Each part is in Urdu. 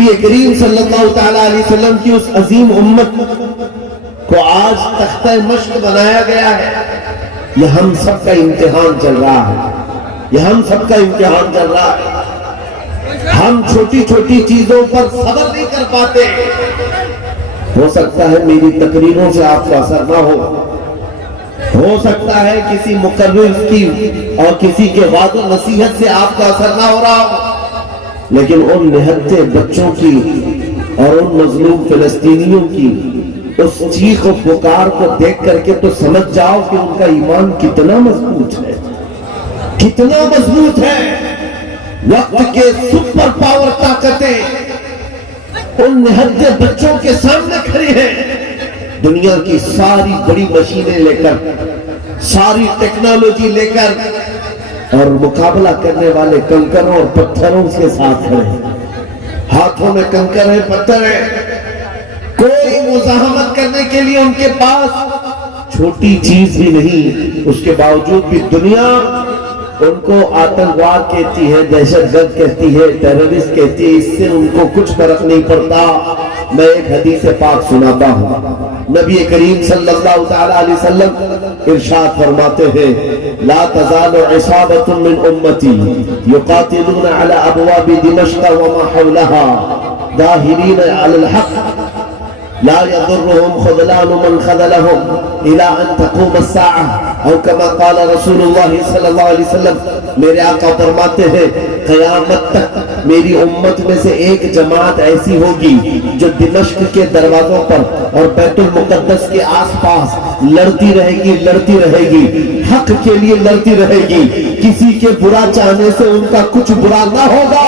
نبی کریم صلی اللہ تعالیٰ علیہ وسلم کی اس عظیم امت کو آج تختہ مشق بنایا گیا ہے. یہ ہم سب کا امتحان چل رہا ہے. یہ ہم سب کا امتحان چل رہا ہے. ہم چھوٹی چھوٹی چیزوں پر صبر نہیں کر پاتے. ہو سکتا ہے میری تقریروں سے آپ کو اثر نہ ہو سکتا ہے کسی مقرر کی اور کسی کے وعد و نصیحت سے آپ کا اثر نہ ہو رہا ہو، لیکن ان نہتے بچوں کی اور ان مظلوم فلسطینیوں کی اس چیخ و پکار کو دیکھ کر کے تو سمجھ جاؤ کہ ان کا ایمان کتنا مضبوط ہے، کتنا مضبوط ہے. وقت کے سپر پاور طاقتیں ان نہتے بچوں کے سامنے کھڑی ہیں. دنیا کی ساری بڑی مشینیں لے کر، ساری ٹیکنالوجی لے کر، اور مقابلہ کرنے والے کنکروں اور پتھروں کے ساتھ کھڑے ہیں. ہاتھوں میں کنکر ہے، پتھر ہے. کوئی مزاحمت کرنے کے لیے ان کے پاس چھوٹی چیز بھی نہیں. اس کے باوجود بھی دنیا ان کو آتنکواد کہتی ہے، دہشت گرد کہتی ہے، ٹیررسٹ کہتی ہے. اس سے ان کو کچھ فرق نہیں پڑتا. میں ایک حدیث پاک سناتا ہوں. نبی کریم صلی اللہ تعالی علیہ وسلم ارشاد فرماتے ہیں: لا تزال عصابۃ من امتی یقاتلون علی ابواب دمشق وما حولها ظاہرین علی الحق لا يضرهم خذلان من خذلهم الى ان تقوم الساعة او كما قال رسول اللہ صلی اللہ علیہ وسلم. میرے آقا فرماتے ہیں قیامت تک میری امت میں سے ایک جماعت ایسی ہوگی جو دمشق کے دروازوں پر اور بیت المقدس کے آس پاس لڑتی رہے گی، حق کے لیے لڑتی رہے گی. کسی کے برا چاہنے سے ان کا کچھ برا نہ ہوگا.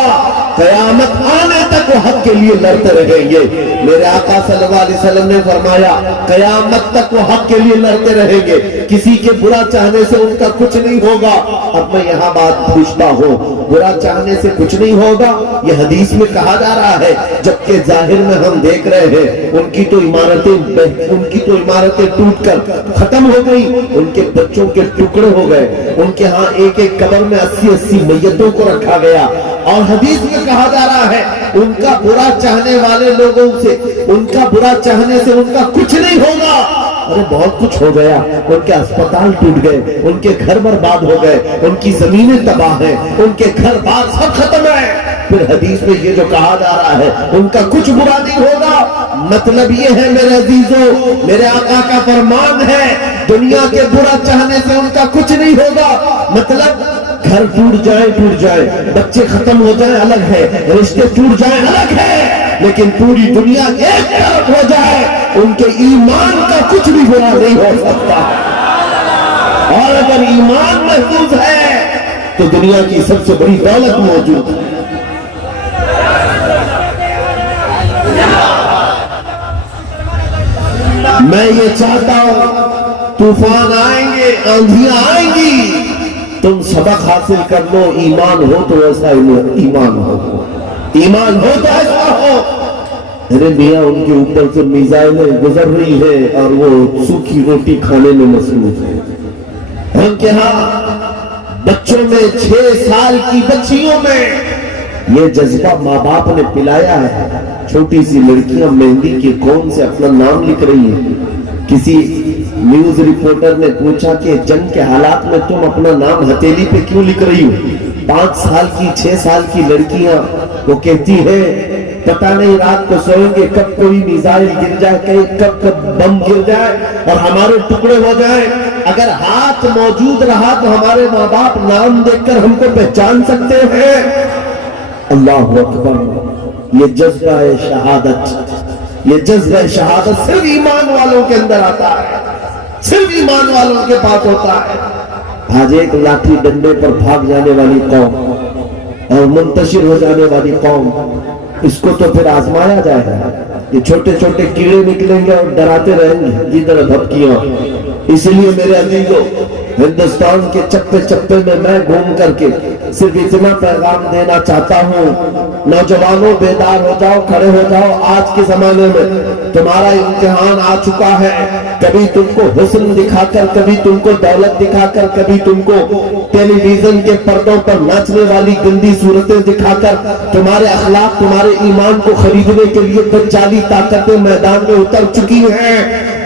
قیامت آنے تک وہ حق کے لیے لڑتے رہیں گے. میرے آقا صلی اللہ علیہ وسلم نے فرمایا قیامت تک وہ حق کے لیے لڑتے رہیں گے، کسی کے برا چاہنے سے ان کا کچھ نہیں ہوگا. اب میں یہاں بات پوچھتا ہوں، برا چاہنے سے کچھ نہیں ہوگا یہ حدیث میں کہا جا رہا ہے، جبکہ ظاہر میں ہم دیکھ رہے ہیں ان کی تو عمارتیں ٹوٹ کر ختم ہو گئی، ان کے بچوں کے ٹکڑے ہو گئے. ان کے ہاں ایک ایک قبر میں 80 میتوں کو رکھا گیا. اور حدیث میں کہا جا رہا ہے ان کا برا چاہنے والے لوگوں سے، ان کا برا چاہنے سے ان کا کچھ نہیں ہوگا. ارے بہت کچھ ہو گیا. ان کے اسپتال ٹوٹ گئے، ان کے گھر برباد ہو گئے، ان کی زمینیں تباہ ہیں، ان کے گھر بار سب ختم ہے. پھر حدیث میں یہ جو کہا جا رہا ہے ان کا کچھ برا نہیں ہوگا. مطلب یہ ہے میرے عزیزوں، میرے آقا کا فرمان ہے دنیا کے برا چاہنے سے ان کا کچھ نہیں ہوگا. مطلب گھر ٹوٹ جائے، بچے ختم ہو جائیں الگ ہے، رشتے ٹوٹ جائیں الگ ہے، لیکن پوری دنیا ایک طرف ہو جائے ان کے ایمان کا کچھ بھی برا نہیں ہو سکتا. اور اگر ایمان محفوظ ہے تو دنیا کی سب سے بڑی دولت موجود ہے. میں یہ چاہتا ہوں طوفان آئیں گے، آندھیاں آئیں گی، تم سبق حاصل کر لو. ایمان ہو تو ایسا ایمان ہو تو ایسا ہو. ارے میاں ان کے اوپر سے میزائلیں گزر رہی ہے اور وہ سوکھی روٹی کھانے میں مصروف ہے. ان کے ہاں بچوں میں 6 سال کی بچیوں میں یہ جذبہ ماں باپ نے پلایا ہے. چھوٹی سی لڑکیاں مہندی کے کون سے اپنا نام لکھ رہی ہیں. کسی نیوز رپورٹر نے پوچھا کہ جنگ کے حالات میں تم اپنا نام ہتھیلی پہ کیوں لکھ رہی ہو؟ 5 سال کی 6 سال کی لڑکیاں وہ کہتی ہے پتہ نہیں رات کو سوئیں گے کب کوئی میزائل گر جائے، کب بم گر جائے اور ہمارے ٹکڑے ہو جائیں. اگر ہاتھ موجود رہا تو ہمارے ماں باپ نام دیکھ کر ہم کو پہچان سکتے ہیں. اللہ اکبر. یہ جذبہ شہادت صرف ایمان والوں کے اندر آتا ہے، صرف ایمان والوں کے پاس ہوتا ہے. آج ایک لاٹھی ڈنڈے پر بھاگ جانے والی قوم اور منتشر ہو جانے والی قوم، اس کو تو پھر آزمایا جائے گا. یہ چھوٹے چھوٹے کیڑے نکلیں گے اور ڈراتے رہیں گے جدھر دھپکیاں. اس لیے میرے عزیزوں ہندوستان کے چپے چپے میں گھوم کر کے صرف اتنا پیغام دینا چاہتا ہوں، نوجوانوں بیدار ہو جاؤ، کھڑے ہو جاؤ۔ آج کے زمانے میں تمہارا امتحان آ چکا ہے، کبھی تم کو حسن دکھا کر، کبھی تم کو دولت دکھا کر، کبھی تم کو ٹیلی ویژن کے پردوں پر ناچنے والی گندی صورتیں دکھا کر تمہارے اخلاق، تمہارے ایمان کو خریدنے کے لیے دجالی طاقتیں میدان میں اتر چکی ہیں۔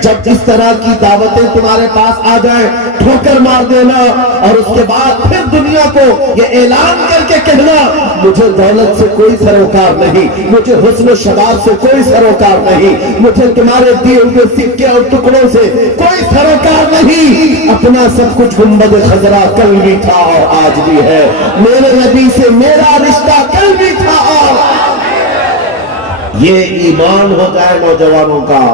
جب اس طرح کی دعوتیں تمہارے پاس آ جائیں، ٹھوکر مار دینا، اور اس کے بعد پھر دنیا کو یہ اعلان کر کے کہنا مجھے دولت سے کوئی سروکار نہیں، مجھے حسن و شباب سے کوئی سروکار نہیں، مجھے تمہارے دیے ہوئے سکے اور ٹکڑوں سے کوئی سروکار نہیں، اپنا سب کچھ گنبد خضرا کل بھی تھا اور آج بھی ہے، میرے نبی سے میرا رشتہ کل بھی تھا اور یہ ایمان ہو جائے نوجوانوں کا،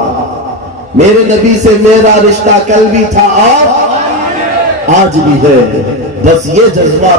میرے نبی سے میرا رشتہ کل بھی تھا اور آج بھی ہے، بس یہ جذبہ